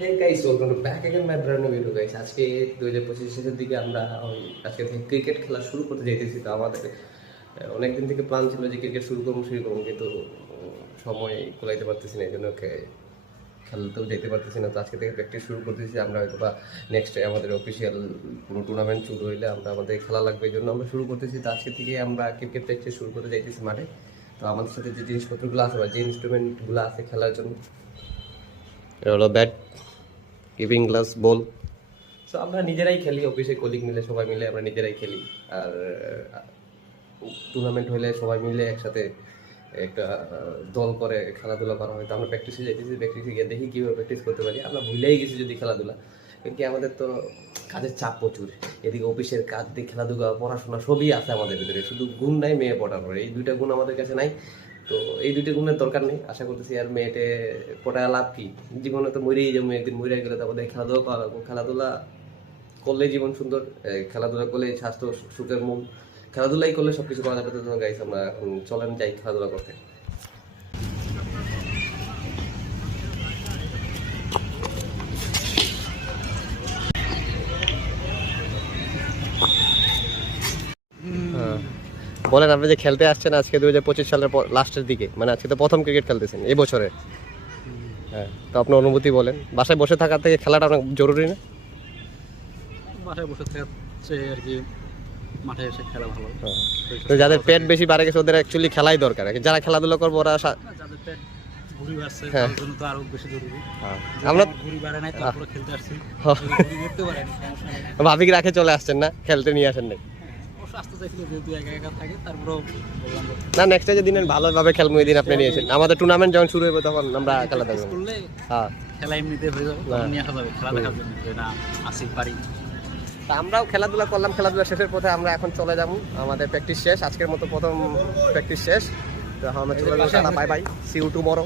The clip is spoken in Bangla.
Hey guys, welcome to back again my brand new video guys. আজকে 2025 শেষের দিকে আমরা আজকে থেকে ক্রিকেট খেলা শুরু করতে যাইতেছি। তো আমাদের অনেকদিন থেকে প্ল্যান ছিল যে ক্রিকেট শুরু করবো কিন্তু সময় কুলাইতে পারতেছি না, এই জন্য খেলতেও যেতে পারতেছি না। তো আজকে থেকে প্র্যাকটিস শুরু করতেছি। আমরা হয়তো বা নেক্সট আমাদের অফিসিয়াল কোনো টুর্নামেন্ট শুরু হইলে আমাদের খেলা লাগবে, এই জন্য আমরা শুরু করতেছি। তো আজকে থেকে আমরা ক্রিকেট প্র্যাকটিস শুরু করতে যাইতেছি মাঠে। তো আমাদের সাথে যে জিনিসপত্রগুলো আছে বা যে ইনস্ট্রুমেন্টগুলো আছে খেলার জন্য, এটা হলো ব্যাট, কিপিং গ্লাস, বল। সো আমরা নিজেরাই খেলি, অফিসে কলিগ মিলে সবাই মিলে আমরা নিজেরাই খেলি। আর টুর্নামেন্ট হলে সবাই মিলে একসাথে একটা দল করে খেলাধুলা করা হয়। তো আমরা প্র্যাকটিসে যাইতেছি, প্র্যাকটিসে গিয়ে দেখি কীভাবে প্র্যাকটিস করতে পারি। আমরা ভুলেই গেছি যদি খেলাধুলা, কিন্তু আমাদের তো কাজের চাপ প্রচুর। এদিকে অফিসের কাজ দিয়ে খেলাধুলা, পড়াশোনা সবই আছে আমাদের ভিতরে, শুধু গুণ নাই, মেয়ে পড়ানোর এই দুইটা গুণ আমাদের কাছে নাই। তো এই দুইটা গুণের দরকার নেই, আশা করতেছি। আর মেয়েটে পড়ায় লাভ কি, জীবনে তো মরেই যাবো একদিন, মরে গেলে তো আমাদের খেলাধুলা করা লাগবো। খেলাধুলা করলে জীবন সুন্দর, খেলাধুলা করলে স্বাস্থ্য সুখের মূল, খেলাধুলাই করলে সব কিছু করা যাবে। তো গাইস, আমরা এখন চলেন যাই খেলাধুলা করতে। বলেন, আপনি যে খেলতে আসছেন আজকে 2025 সালের লাস্টের দিকে, মানে আজকে তো প্রথম ক্রিকেট খেলতেছেন এই বছরে। হ্যাঁ, তো আপনার অনুভূতি বলেন। বাসায় বসে থাকার থেকে খেলাটা অনেক জরুরি না? বাসায় বসে থাকছে আর কি, মাঠে এসে খেলা ভালো। তো যাদের পেট বেশি বাড়ে গেছে ওদের অ্যাকচুয়ালি খেলাই দরকার। যারা খেলাধুলা করবো ওরা যাদের পেট ভুঁড়ি বাড়ছে তাদের জন্য তো আরো বেশি জরুরি। আমরা ভুঁড়ি বাড়ে নাই, তারপরে খেলতে আসছি। ভুঁড়ি বাড়তে পারে না, সমস্যা নেই। ভাবিকে রাখে চলে আসছেন না, খেলতে নিয়ে আসেন নাই? অবশ্য আসতে চাইছিল, যেহেতু একা একা থাকে, তারপরেও বললাম না, নেক্সট যে দিন ভালোভাবে খেলবো, এই দিন আপনি নিয়েছেন। আমাদের টুর্নামেন্ট যখন শুরু হবে তখন আমরা খেলা দেখবো। করলে হ্যাঁ, খেলা এমনিতে হয়ে যাবে, তখন নিয়ে আসা যাবে খেলা দেখার জন্য, যে না আসি পারি। তা আমরাও খেলাধুলা করলাম, খেলাধুলা শেষের পথে আমরা এখন চলে যাবো। আমাদের প্র্যাকটিস শেষ, আজকের মতো প্রথম প্র্যাকটিস শেষ। তো আমরা চলে যাবো, bye bye, see you tomorrow.